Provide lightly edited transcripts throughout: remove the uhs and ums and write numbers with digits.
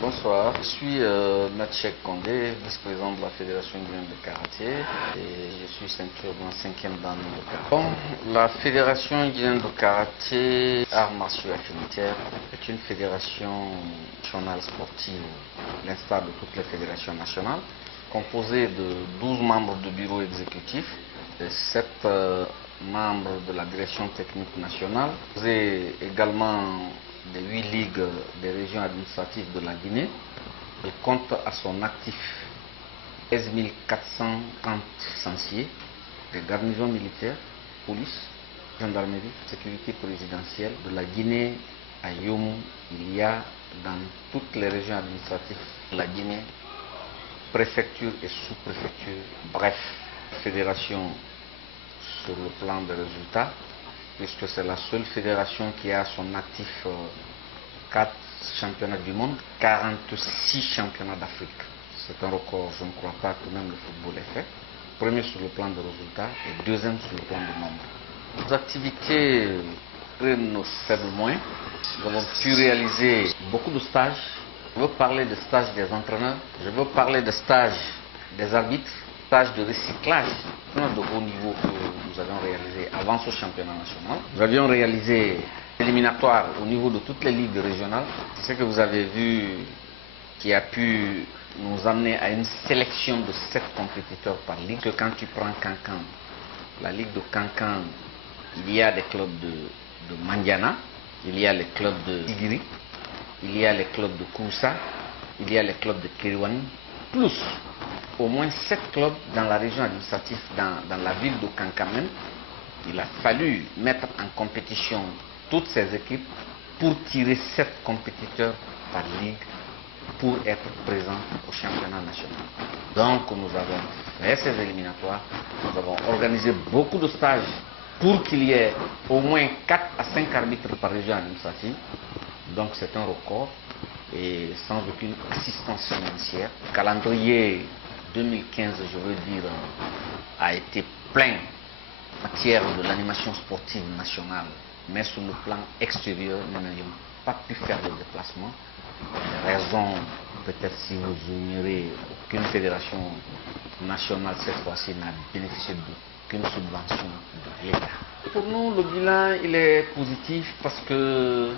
Bonsoir, je suis Natchek Kondé, vice-président de la Fédération guinéenne de karaté et je suis ceinture blanc 5e dan de karaté. Bon, la Fédération guinéenne de karaté, arts martiaux affinitaires, est une fédération nationale sportive, l'instar de toutes les fédérations nationales, composée de 12 membres du bureau exécutif et 7 membres de la direction technique nationale, composée également des 8 ligues des régions administratives de la Guinée. Elle compte à son actif 13 430 licenciés, des garnisons militaires, police, gendarmerie, sécurité présidentielle de la Guinée à Yomou. Il y a dans toutes les régions administratives de la Guinée, préfecture et sous-préfecture, bref, fédération sur le plan des résultats, puisque c'est la seule fédération qui a à son actif 4 championnats du monde, 46 championnats d'Afrique. C'est un record, je ne crois pas que même le football est fait. Premier sur le plan des résultats et deuxième sur le plan du nombre. Nos activités prennent nos faibles moyens. Nous avons pu réaliser beaucoup de stages. Je veux parler de stages des entraîneurs, je veux parler de stages des arbitres, stages de recyclage de haut niveau que nous avions réalisé avant ce championnat national. Nous avions réalisé éliminatoire au niveau de toutes les ligues régionales. C'est ce que vous avez vu qui a pu nous amener à une sélection de 7 compétiteurs par ligue. Que quand tu prends Kankan, la ligue de Kankan, il y a des clubs de Mandiana, il y a les clubs de Tigiri, il y a les clubs de Koussa, il y a les clubs de Kiriwani, plus au moins 7 clubs dans la région administrative, dans la ville de Kankamen. Il a fallu mettre en compétition toutes ces équipes pour tirer 7 compétiteurs par ligue pour être présents au championnat national. Donc nous avons fait ces éliminatoires, nous avons organisé beaucoup de stages pour qu'il y ait au moins 4 à 5 arbitres par région administrative. Donc c'est un record et sans aucune assistance financière. Le calendrier 2015, je veux dire, a été plein en matière de l'animation sportive nationale, mais sur le plan extérieur, nous n'avions pas pu faire de déplacement. Raison, peut-être si vous ignorez, aucune fédération nationale cette fois-ci n'a bénéficié d'aucune subvention de l'État. Pour nous, le bilan il est positif parce que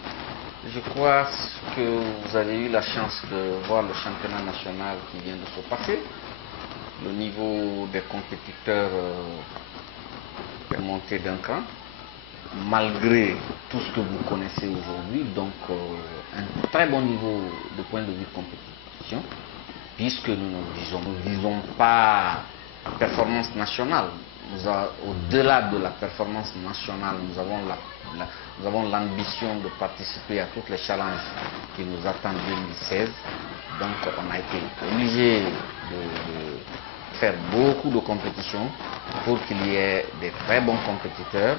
je crois que vous avez eu la chance de voir le championnat national qui vient de se passer. Le niveau des compétiteurs est monté d'un cran, malgré tout ce que vous connaissez aujourd'hui. Donc, un très bon niveau de point de vue compétition, puisque nous ne visons pas la performance nationale. Au-delà de la performance nationale, nous avons l'ambition de participer à tous les challenges qui nous attendent en 2016. Donc on a été obligé de faire beaucoup de compétitions pour qu'il y ait des très bons compétiteurs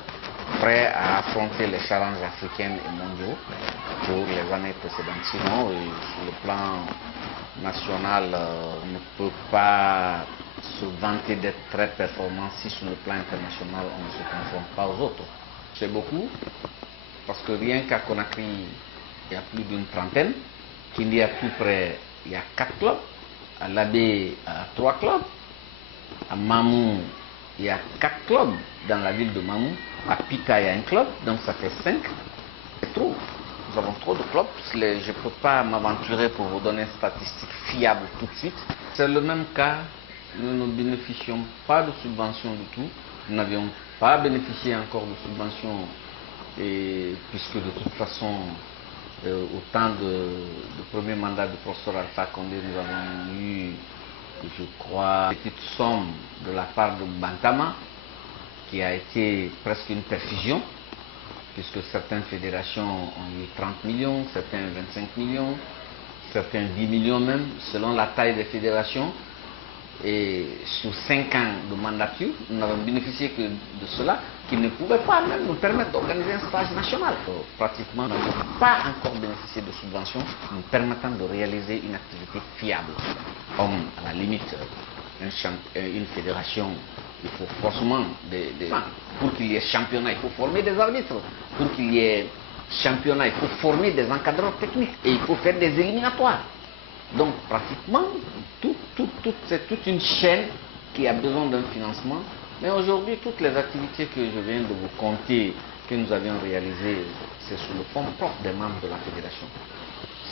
prêts à affronter les challenges africains et mondiaux pour les années précédentes. Sinon, sur le plan national, on ne peut pas se vanter d'être très performant si sur le plan international on ne se confronte pas aux autres. C'est beaucoup parce que rien qu'à Conakry il y a plus d'une trentaine, Kindi à tout près il y a 4 clubs, à Labé 3 clubs, à Mamou il y a 4 clubs dans la ville de Mamou, à Pika il y a un club, donc ça fait 5, c'est trop. Nous avons trop de clubs, je ne peux pas m'aventurer pour vous donner une statistique fiable tout de suite. C'est le même cas. Nous ne bénéficions pas de subventions du tout. Nous n'avions pas bénéficié encore de subventions, puisque de toute façon, au temps du premier mandat du professeur Alpha Condé, nous avons eu, je crois, une petite somme de la part de Bantama, qui a été presque une perfusion, puisque certaines fédérations ont eu 30 millions, certains 25 millions, certains 10 millions même, selon la taille des fédérations. Et sur 5 ans de mandature, nous n'avons bénéficié que de cela, qui ne pouvait pas même nous permettre d'organiser un stage national. Pratiquement, nous n'avons pas encore bénéficié de subventions nous permettant de réaliser une activité fiable. Comme à la limite, une fédération, il faut forcément pour qu'il y ait championnat, il faut former des arbitres. Pour qu'il y ait championnat, il faut former des encadreurs techniques et il faut faire des éliminatoires. Donc pratiquement, c'est toute une chaîne qui a besoin d'un financement. Mais aujourd'hui, toutes les activités que je viens de vous conter, que nous avions réalisées, c'est sous le fonds propre des membres de la fédération.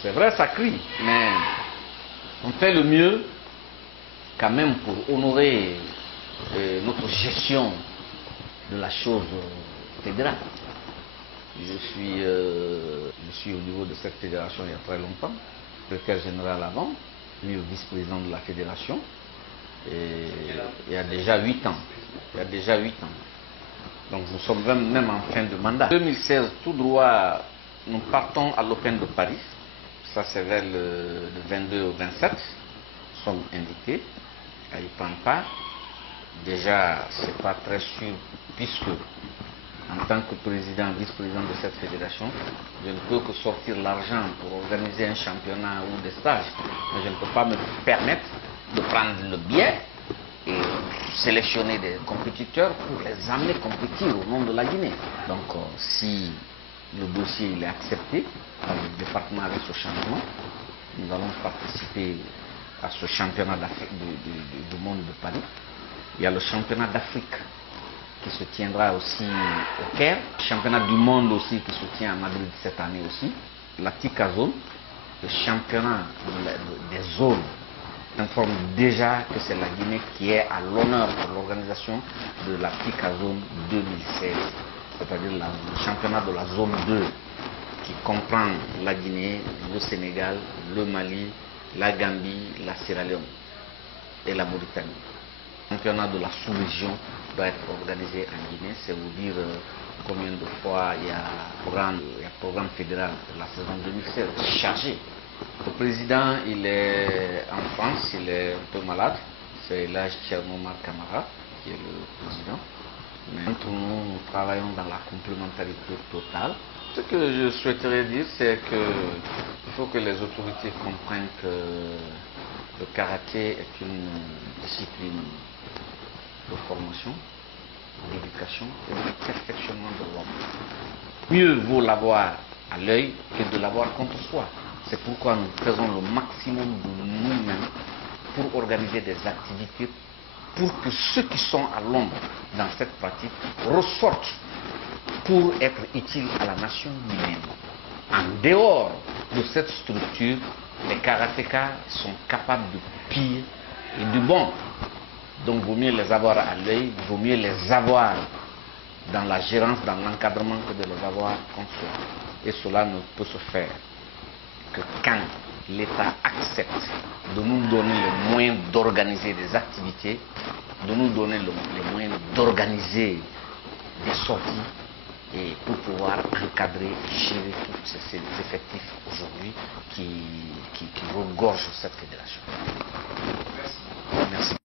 C'est vrai, ça crie, mais on fait le mieux quand même pour honorer notre gestion de la chose fédérale. Je suis au niveau de cette fédération il y a très longtemps, secrétaire général avant, puis vice-président de la fédération, et il y a déjà 8 ans. Donc nous sommes même en fin de mandat. 2016, tout droit, nous partons à l'Open de Paris. Ça c'est vers le 22 au 27. Nous sommes invités à y prendre part. Déjà, c'est pas très sûr, puisque en tant que président, vice-président de cette fédération, je ne peux que sortir l'argent pour organiser un championnat ou des stages. Mais je ne peux pas me permettre de prendre le billet et sélectionner des compétiteurs pour les amener compétir au nom de la Guinée. Donc, si le dossier il est accepté par le département avec ce changement, nous allons participer à ce championnat du monde de Paris. Il y a le championnat d'Afrique qui se tiendra aussi au Caire, le championnat du monde aussi qui se tient à Madrid cette année aussi, la TICA Zone, le championnat des zones. On informe déjà que c'est la Guinée qui est à l'honneur pour l'organisation de la TICA Zone 2016, c'est-à-dire le championnat de la zone 2 qui comprend la Guinée, le Sénégal, le Mali, la Gambie, la Sierra Leone et la Mauritanie. Le championnat de la sous-région doit être organisé en Guinée, c'est vous dire combien de fois il y a programme fédéral de la saison 2016 chargé. Le président, il est en France, il est un peu malade, c'est l'âge Thierno-Omar Camara qui est le président. Mais entre nous, nous travaillons dans la complémentarité totale. Ce que je souhaiterais dire, c'est qu'il faut que les autorités comprennent que le karaté est une discipline de formation, d'éducation et de perfectionnement de l'homme. Mieux vaut l'avoir à l'œil que de l'avoir contre soi. C'est pourquoi nous faisons le maximum de nous-mêmes pour organiser des activités pour que ceux qui sont à l'ombre dans cette pratique ressortent pour être utiles à la nation humaine. En dehors de cette structure, les karatékas sont capables de pire et du bon. Donc, vaut mieux les avoir à l'œil, vaut mieux les avoir dans la gérance, dans l'encadrement, que de les avoir contre soi. Et cela ne peut se faire que quand l'État accepte de nous donner les moyens d'organiser des activités, de nous donner les moyens d'organiser des sorties, et pour pouvoir encadrer et gérer tous ces effectifs aujourd'hui qui regorgent cette fédération. Merci.